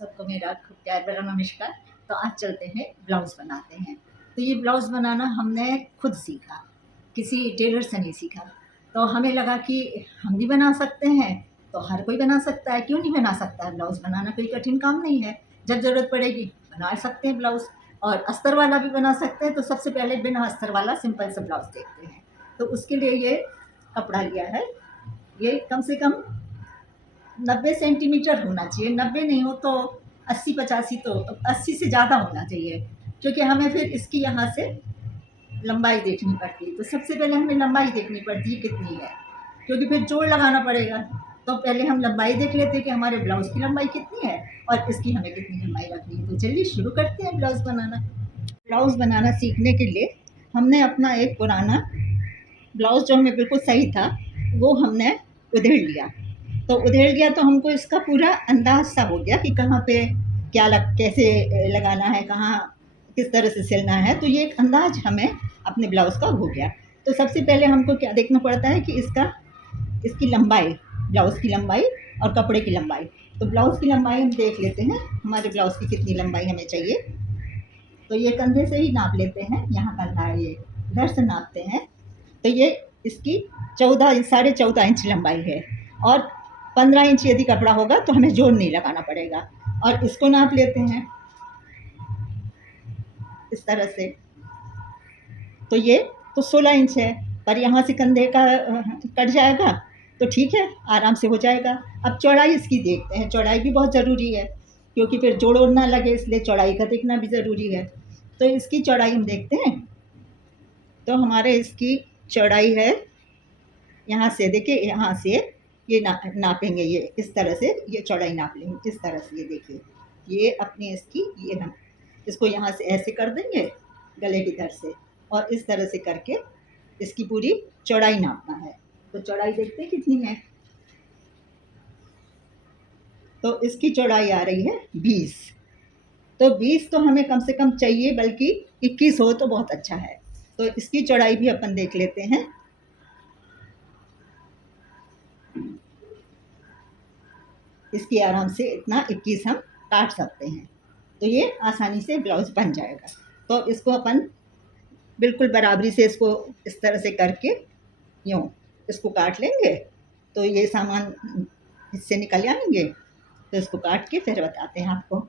सबको मेरा खूब प्यार भरा नमस्कार। तो आज चलते हैं ब्लाउज़ बनाते हैं। तो ये ब्लाउज़ बनाना हमने खुद सीखा, किसी टेलर से नहीं सीखा। तो हमें लगा कि हम भी बना सकते हैं, तो हर कोई बना सकता है, क्यों नहीं बना सकता है? ब्लाउज़ बनाना कोई कठिन काम नहीं है। जब ज़रूरत पड़ेगी बना सकते हैं ब्लाउज़, और अस्तर वाला भी बना सकते हैं। तो सबसे पहले बिना अस्तर वाला सिंपल सा ब्लाउज़ देखते हैं। तो उसके लिए ये कपड़ा लिया है, ये कम से कम 90 सेंटीमीटर होना चाहिए। 90 नहीं हो तो 80-85, तो 80 से ज़्यादा होना चाहिए, क्योंकि हमें फिर इसकी यहाँ से लंबाई देखनी पड़ती है। तो सबसे पहले हमें लंबाई देखनी पड़ती है कितनी है, क्योंकि फिर जोड़ लगाना पड़ेगा। तो पहले हम लंबाई देख लेते हैं कि हमारे ब्लाउज़ की लंबाई कितनी है और इसकी हमें कितनी लंबाई रखनी है। तो चलिए शुरू करते हैं ब्लाउज़ बनाना। ब्लाउज़ बनाना सीखने के लिए हमने अपना एक पुराना ब्लाउज़ जो हमें बिल्कुल सही था, वो हमने उधेड़ लिया। तो उधेड़ लिया तो हमको इसका पूरा अंदाज़ सा हो गया कि कहाँ पे क्या कैसे लगाना है, कहाँ किस तरह से सिलना है। तो ये एक अंदाज़ हमें अपने ब्लाउज़ का हो गया। तो सबसे पहले हमको क्या देखना पड़ता है कि इसकी लंबाई, ब्लाउज़ की लंबाई और कपड़े की लंबाई। तो ब्लाउज़ की लंबाई हम देख लेते हैं, हमारे ब्लाउज़ की कितनी लंबाई हमें चाहिए। तो ये कंधे से ही नाप लेते हैं, यहाँ कंधा है, ये इधर से नापते हैं। तो ये इसकी 14 साढ़े 14 इंच लंबाई है, और 15 इंच यदि कपड़ा होगा तो हमें जोड़ नहीं लगाना पड़ेगा। और इसको नाप लेते हैं इस तरह से। तो ये तो 16 इंच है, पर यहाँ से कंधे का कट जाएगा तो ठीक है, आराम से हो जाएगा। अब चौड़ाई इसकी देखते हैं, चौड़ाई भी बहुत ज़रूरी है, क्योंकि फिर जोड़ ओड़ ना लगे, इसलिए चौड़ाई का देखना भी ज़रूरी है। तो इसकी चौड़ाई हम देखते हैं। तो हमारे इसकी चौड़ाई है, यहाँ से देखिए, यहाँ से ये नापेंगे, ये इस तरह से ये चौड़ाई नाप लेंगे, इस तरह से। ये देखिए, ये अपनी इसकी, ये हम इसको यहाँ से ऐसे कर देंगे गले की धर से, और इस तरह से करके इसकी पूरी चौड़ाई नापना है। तो चौड़ाई देखते हैं कितनी है। तो इसकी चौड़ाई आ रही है 20। तो 20 तो हमें कम से कम चाहिए, बल्कि 21 हो तो बहुत अच्छा है। तो इसकी चौड़ाई भी अपन देख लेते हैं। इसकी आराम से इतना 21 हम काट सकते हैं। तो ये आसानी से ब्लाउज़ बन जाएगा। तो इसको अपन बिल्कुल बराबरी से इसको इस तरह से करके यूँ इसको काट लेंगे। तो ये सामान इससे निकल आएंगे। तो इसको काट के फिर बताते हैं आपको।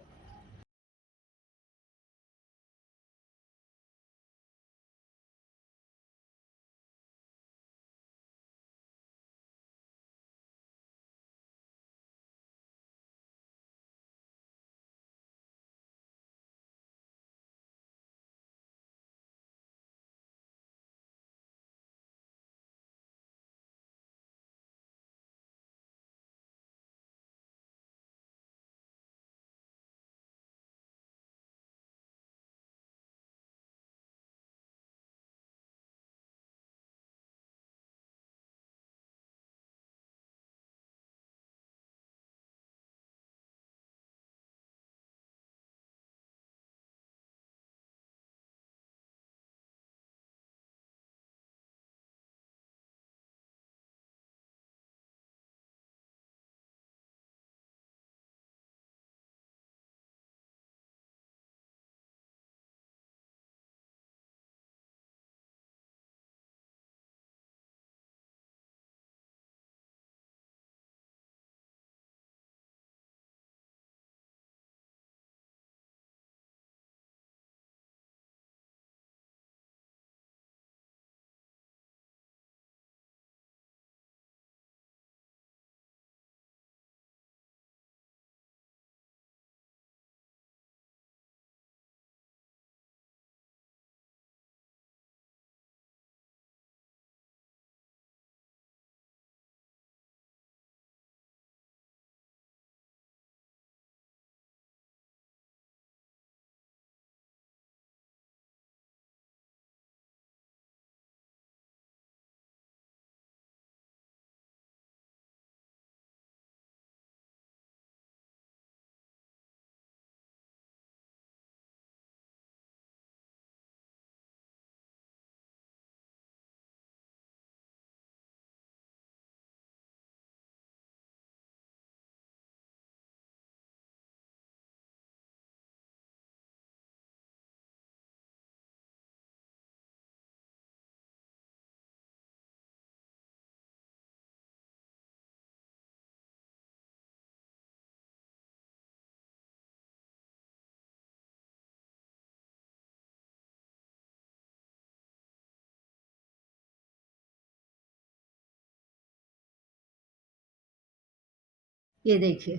ये देखिए,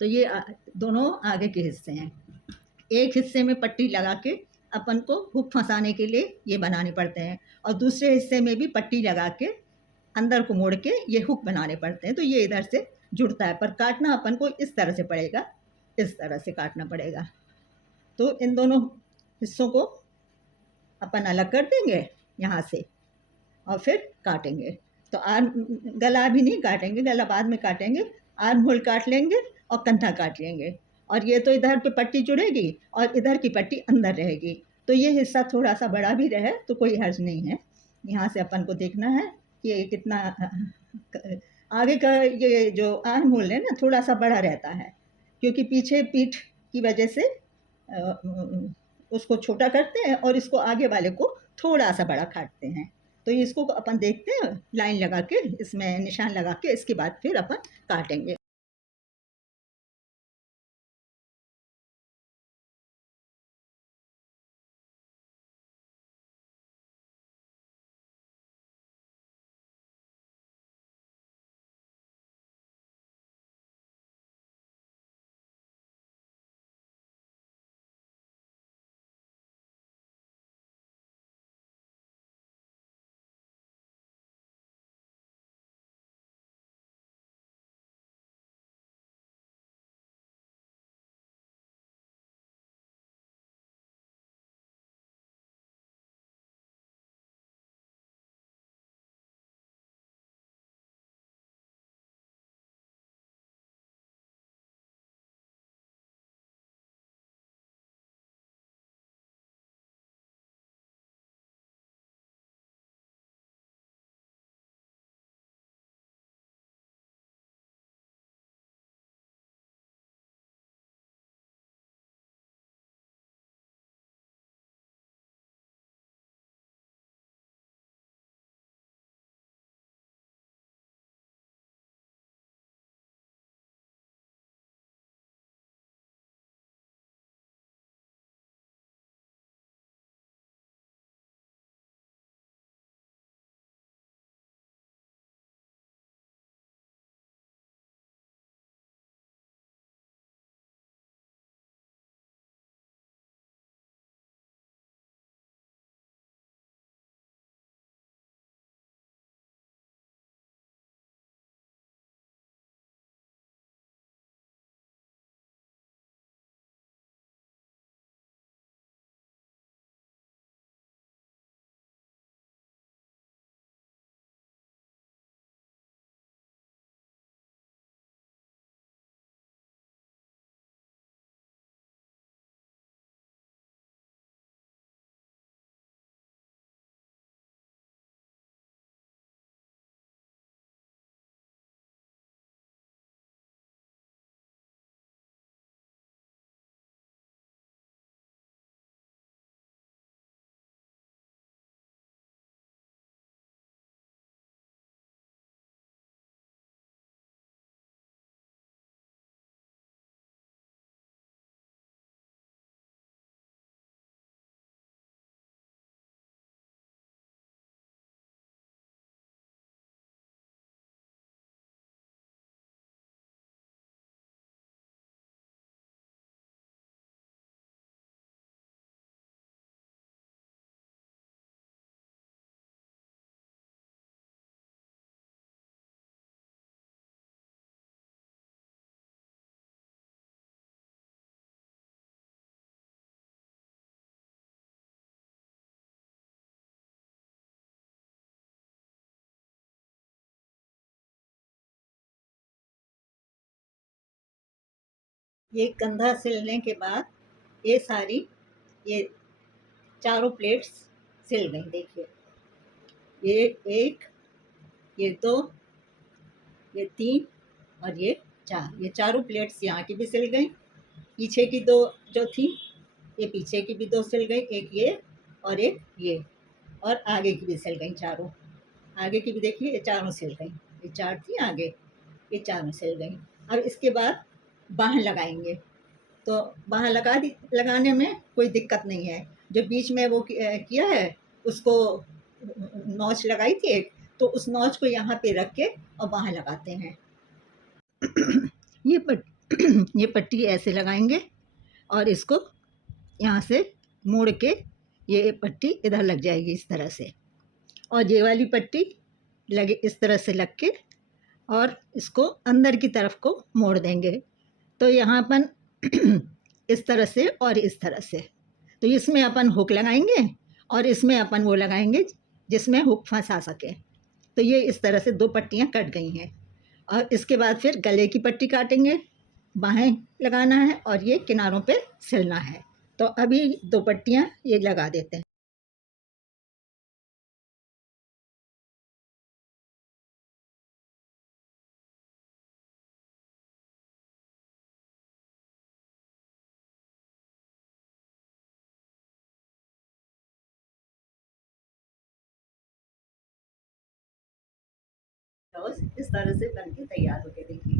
तो ये दोनों आगे के हिस्से हैं। एक हिस्से में पट्टी लगा के अपन को हुक फंसाने के लिए ये बनाने पड़ते हैं, और दूसरे हिस्से में भी पट्टी लगा के अंदर को मोड़ के ये हुक बनाने पड़ते हैं। तो ये इधर से जुड़ता है, पर काटना अपन को इस तरह से पड़ेगा, इस तरह से काटना पड़ेगा। तो इन दोनों हिस्सों को अपन अलग कर देंगे यहाँ से, और फिर काटेंगे। तो गला भी नहीं काटेंगे, गला बाद में काटेंगे। आर्म होल काट लेंगे और कंधा काट लेंगे, और ये तो इधर पे पट्टी जुड़ेगी और इधर की पट्टी अंदर रहेगी। तो ये हिस्सा थोड़ा सा बड़ा भी रहे तो कोई हर्ज नहीं है। यहाँ से अपन को देखना है कि ये कितना आगे का ये जो आर्म होल है ना, थोड़ा सा बड़ा रहता है, क्योंकि पीछे पीठ की वजह से उसको छोटा करते हैं और इसको आगे वाले को थोड़ा सा बड़ा काटते हैं। तो इसको अपन देखते हैं, लाइन लगा के इसमें निशान लगा के इसके बाद फिर अपन काटेंगे। ये कंधा सिलने के बाद ये सारी, ये चारों प्लेट्स सिल गई। देखिए, ये एक, ये दो, ये तीन और ये चार, ये चारों प्लेट्स यहाँ की भी सिल गई। पीछे की दो जो थी, ये पीछे की भी दो सिल गई, एक ये और एक ये, और आगे की भी सिल गई चारों। आगे की भी देखिए, ये चारों सिल गई, ये चार थी आगे, ये चारों सिल गई। अब इसके बाद बाँह लगाएंगे। तो बाँह लगाने में कोई दिक्कत नहीं है। जो बीच में वो किया है, उसको नॉच लगाई थी एक, तो उस नॉच को यहाँ पे रख के और बाँह लगाते हैं। ये ये पट्टी ऐसे लगाएंगे और इसको यहाँ से मोड़ के ये पट्टी इधर लग जाएगी इस तरह से, और ये वाली पट्टी लगे इस तरह से लग के और इसको अंदर की तरफ को मोड़ देंगे। तो यहाँ अपन इस तरह से और इस तरह से, तो इसमें अपन हुक लगाएंगे और इसमें अपन वो लगाएंगे जिसमें हुक फंसा सके। तो ये इस तरह से 2 पट्टियाँ कट गई हैं। और इसके बाद फिर गले की पट्टी काटेंगे, बाहें लगाना है और ये किनारों पे सिलना है। तो अभी 2 पट्टियाँ ये लगा देते हैं। ब्लाउज इस तरह से बन के तैयार होके देखिए।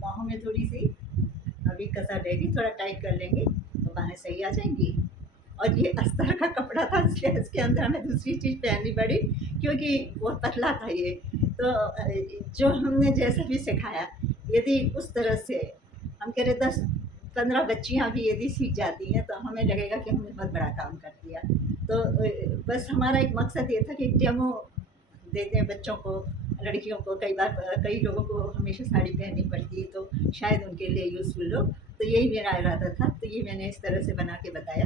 बाहों में थोड़ी सी अभी कसर रहेगी, थोड़ा टाइट कर लेंगे तो बाहें सही आ जाएंगी। और ये अस्तर का कपड़ा था इसलिए इसके अंदर हमें दूसरी चीज़ पहननी पड़ी क्योंकि वो पतला था ये। तो जो हमने जैसा भी सिखाया, यदि उस तरह से हम कह रहे 10-15 बच्चियाँ भी यदि सीख जाती हैं तो हमें लगेगा कि हमने बहुत बड़ा काम कर दिया। तो बस हमारा एक मकसद ये था कि डेमो देते हैं बच्चों को, लड़कियों को। कई बार कई लोगों को हमेशा साड़ी पहननी पड़ती है तो शायद उनके लिए यूज़फुल हो, तो यही मेरा इरादा था। तो ये मैंने इस तरह से बना के बताया।